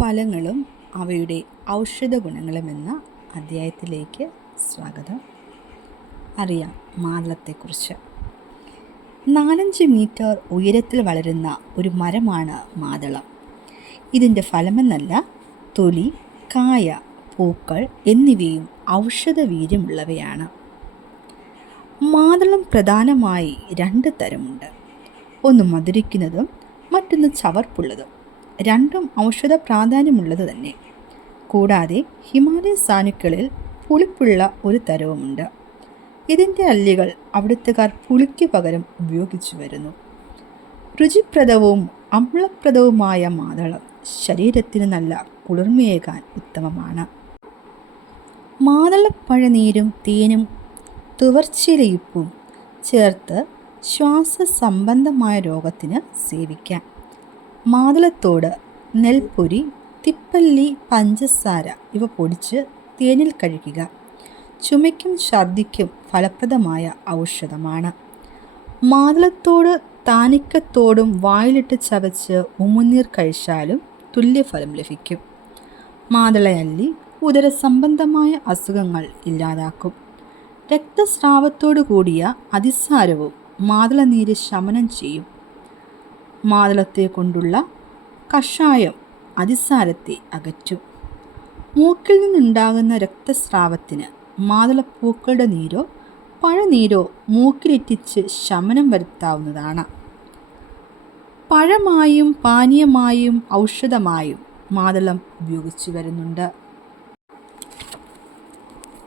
ഫലങ്ങളും അവയുടെ ഔഷധ ഗുണങ്ങളും എന്ന അധ്യായത്തിലേക്ക് സ്വാഗതം. അറിയാം മാതളത്തെക്കുറിച്ച്. 4-5 മീറ്റർ ഉയരത്തിൽ വളരുന്ന ഒരു മരമാണ് മാതളം. ഇതിൻ്റെ ഫലമെന്നല്ല, തൊലി, കായ, പൂക്കൾ എന്നിവയും ഔഷധ വീര്യമുള്ളവയാണ്. മാതളം പ്രധാനമായി 2 തരമുണ്ട്. ഒന്ന് മധുരിക്കുന്നതും മറ്റൊന്ന് ചവർപ്പുള്ളതും. രണ്ടും ഔഷധ പ്രാധാന്യമുള്ളത് തന്നെ. കൂടാതെ ഹിമാലയൻ സാനുക്കളിൽ പുളിപ്പുള്ള ഒരു തരവുമുണ്ട്. ഇതിൻ്റെ അല്ലികൾ അവിടുത്തുകാർ പുളിക്ക് പകരം ഉപയോഗിച്ചു വരുന്നു. രുചിപ്രദവും അമ്ലപ്രദവുമായ മാതളം ശരീരത്തിന് നല്ല കുളിർമയേകാൻ ഉത്തമമാണ്. മാതളപ്പഴനീരും തേനും തുവർച്ചിലയുപ്പും ചേർത്ത് ശ്വാസസംബന്ധമായ രോഗത്തിന് സേവിക്കാം. മാതളത്തോട്, നെൽപ്പൊരി, തിപ്പല്ലി, പഞ്ചസാര ഇവ പൊടിച്ച് തേനിൽ കഴിക്കുക. ചുമയ്ക്കും ഛർദിക്കും ഫലപ്രദമായ ഔഷധമാണ്. മാതളത്തോട് താനിക്കത്തോടും വായിലിട്ട് ചവച്ച് ഉമിനീർ കഴിച്ചാലും തുല്യഫലം ലഭിക്കും. മാതളയല്ലി ഉദരസംബന്ധമായ അസുഖങ്ങൾ ഇല്ലാതാക്കും. രക്തസ്രാവത്തോടു കൂടിയ അതിസാരവും മാതളനീര് ശമനം ചെയ്യും. മാതളത്തെ കൊണ്ടുള്ള കഷായം അതിസാരത്തെ അകറ്റും. മൂക്കിൽ നിന്നുണ്ടാകുന്ന രക്തസ്രാവത്തിന് മാതളപ്പൂക്കളുടെ നീരോ പഴനീരോ മൂക്കിലിറ്റിച്ച് ശമനം വരുത്താവുന്നതാണ്. പഴമായും പാനീയമായും ഔഷധമായും മാതളം ഉപയോഗിച്ചു വരുന്നുണ്ട്.